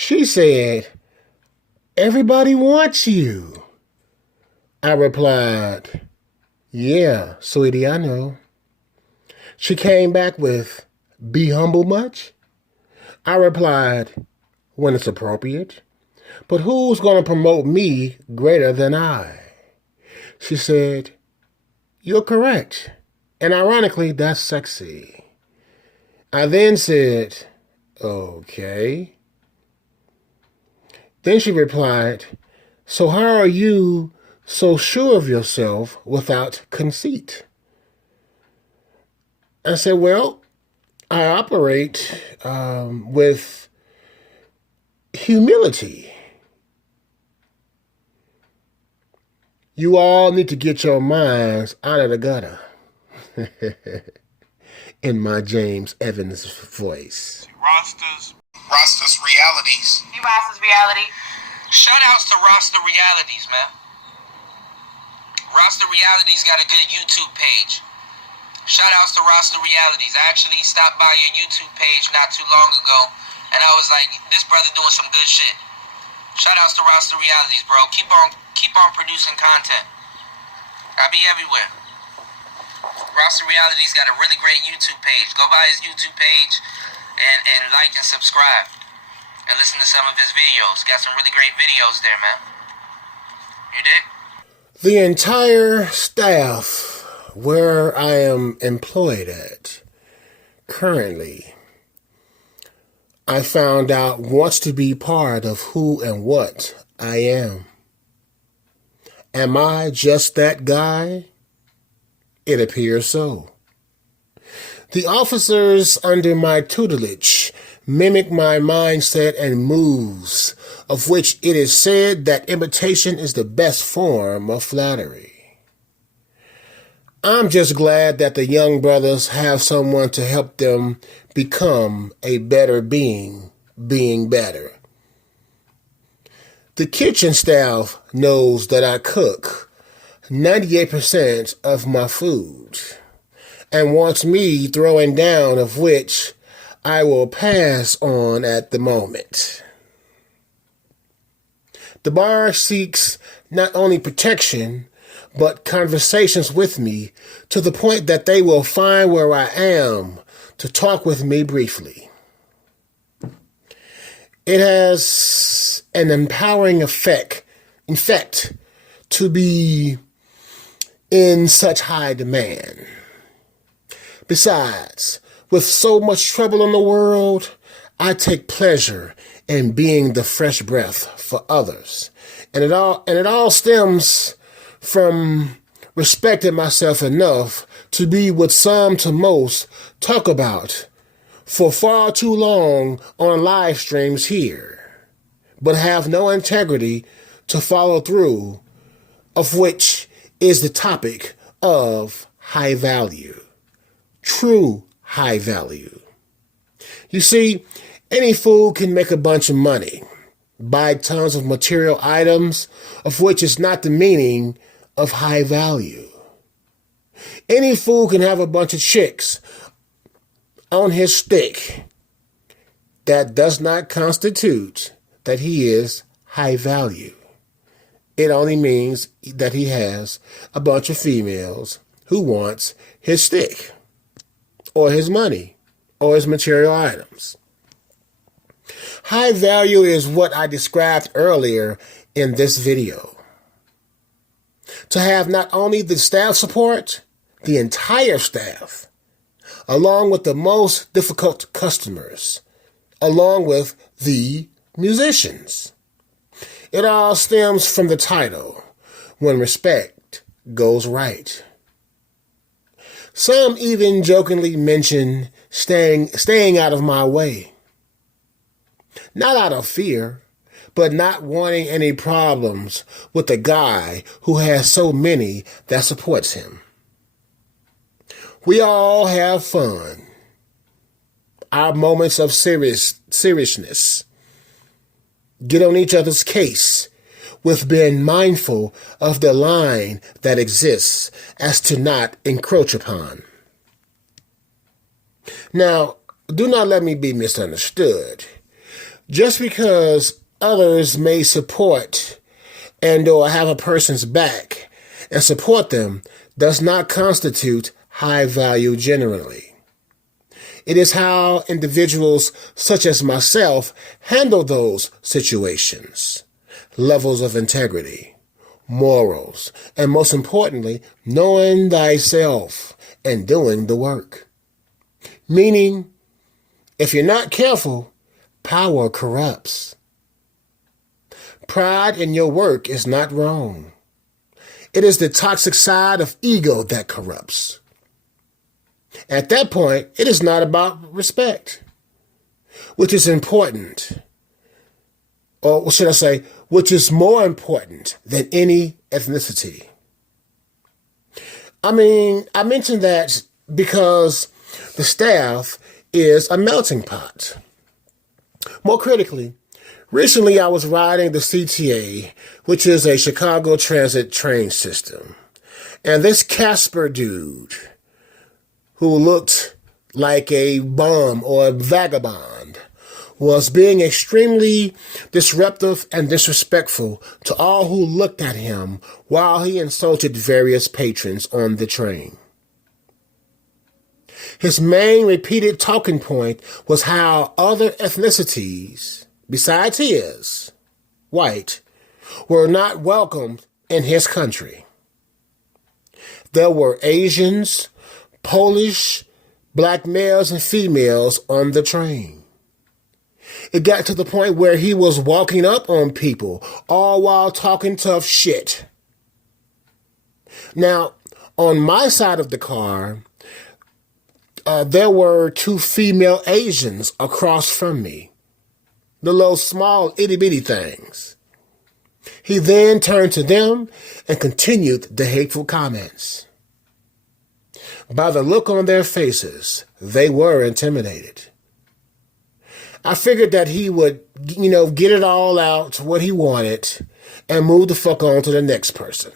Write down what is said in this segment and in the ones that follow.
She said, "Everybody wants you." I replied, "Yeah, sweetie, I know." She came back with, "Be humble much?" I replied, "When it's appropriate. But who's going to promote me greater than I?" She said, "You're correct. And ironically, that's sexy." I then said, "Okay." Then she replied, "So how are you so sure of yourself without conceit?" I said, "Well, I operate with humility. You all need to get your minds out of the gutter." In my James Evans voice. Rasta's realities. Rasta's reality. Shout outs to Rasta Realities, man. Rasta Realities got a good YouTube page. Shout outs to Rasta Realities. I actually stopped by your YouTube page not too long ago, and I was like, this brother doing some good shit. Shout outs to Rasta Realities, bro. Keep on producing content. I'll be everywhere. Rasta Realities got a really great YouTube page. Go by his YouTube page and like and subscribe. And listen to some of his videos. Got some really great videos there, man. You dig? The entire staff where I am employed at currently, I found out wants to be part of who and what I am. Am I just that guy? It appears so. The officers under my tutelage mimic my mindset and moves, of which it is said that imitation is the best form of flattery. I'm just glad that the young brothers have someone to help them become a better being better. The kitchen staff knows that I cook 98% of my food and wants me throwing down, of which I will pass on at the moment. The bar seeks not only protection, but conversations with me to the point that they will find where I am to talk with me briefly. It has an empowering effect to be in such high demand. Besides, with so much trouble in the world, I take pleasure in being the fresh breath for others. And it all stems from respecting myself enough to be what some to most talk about for far too long on live streams here, but have no integrity to follow through, of which is the topic of high value. True high value. You see, any fool can make a bunch of money, buy tons of material items, of which is not the meaning of high value. Any fool can have a bunch of chicks on his stick. That does not constitute that he is high value. It only means that he has a bunch of females who wants his stick, or his money, or his material items. High value is what I described earlier in this video. To have not only the staff support, the entire staff, along with the most difficult customers, along with the musicians. It all stems from the title, When Respect Goes Right. Some even jokingly mention staying out of my way. Not out of fear, but not wanting any problems with a guy who has so many that supports him. We all have fun. Our moments of seriousness. Get on each other's case with being mindful of the line that exists as to not encroach upon. Now, do not let me be misunderstood. Just because others may support and or have a person's back and support them does not constitute high value generally. It is how individuals such as myself handle those situations, levels of integrity, morals, and most importantly, knowing thyself and doing the work. Meaning, if you're not careful, power corrupts. Pride in your work is not wrong. It is the toxic side of ego that corrupts. At that point, it is not about respect, which is important, or should I say, which is more important than any ethnicity. I mean, I mentioned that because the staff is a melting pot. More critically, recently I was riding the CTA, which is a Chicago transit train system, and this Casper dude, who looked like a bum or a vagabond, was being extremely disruptive and disrespectful to all who looked at him while he insulted various patrons on the train. His main repeated talking point was how other ethnicities, besides his, white, were not welcomed in his country. There were Asians, Polish, black males and females on the train. It got to the point where he was walking up on people, all while talking tough shit. Now, on my side of the car, there were two female Asians across from me. The little small itty-bitty things. He then turned to them and continued the hateful comments. By the look on their faces, they were intimidated. I figured that he would, get it all out, what he wanted, and move the fuck on to the next person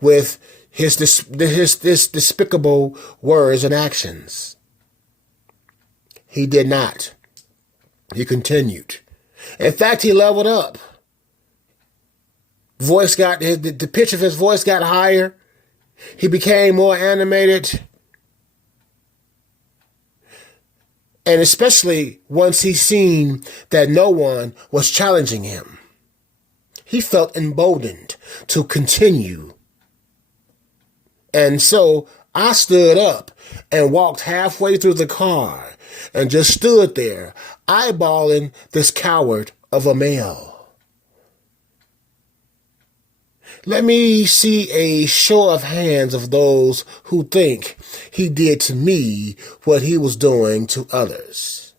with his despicable words and actions. He did not. He continued. In fact, he leveled up. The pitch of his voice got higher. He became more animated. And especially once he seen that no one was challenging him, he felt emboldened to continue. And so I stood up and walked halfway through the car and just stood there, eyeballing this coward of a male. Let me see a show of hands of those who think he did to me what he was doing to others.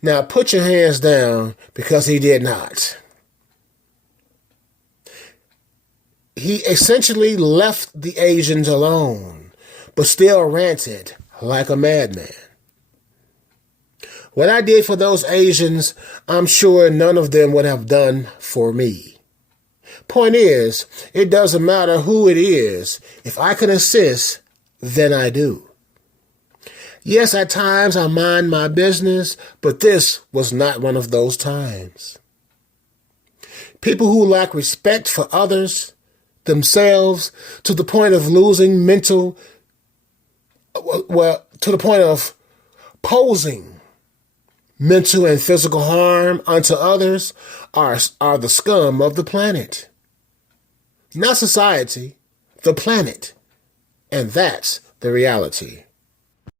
Now put your hands down, because he did not. He essentially left the Asians alone, but still ranted like a madman. What I did for those Asians, I'm sure none of them would have done for me. Point is, it doesn't matter who it is. If I can assist, then I do. Yes, at times I mind my business, but this was not one of those times. People who lack respect for others, themselves, to the point of losing to the point of posing mental and physical harm unto others are the scum of the planet. Not society, the planet. And that's the reality.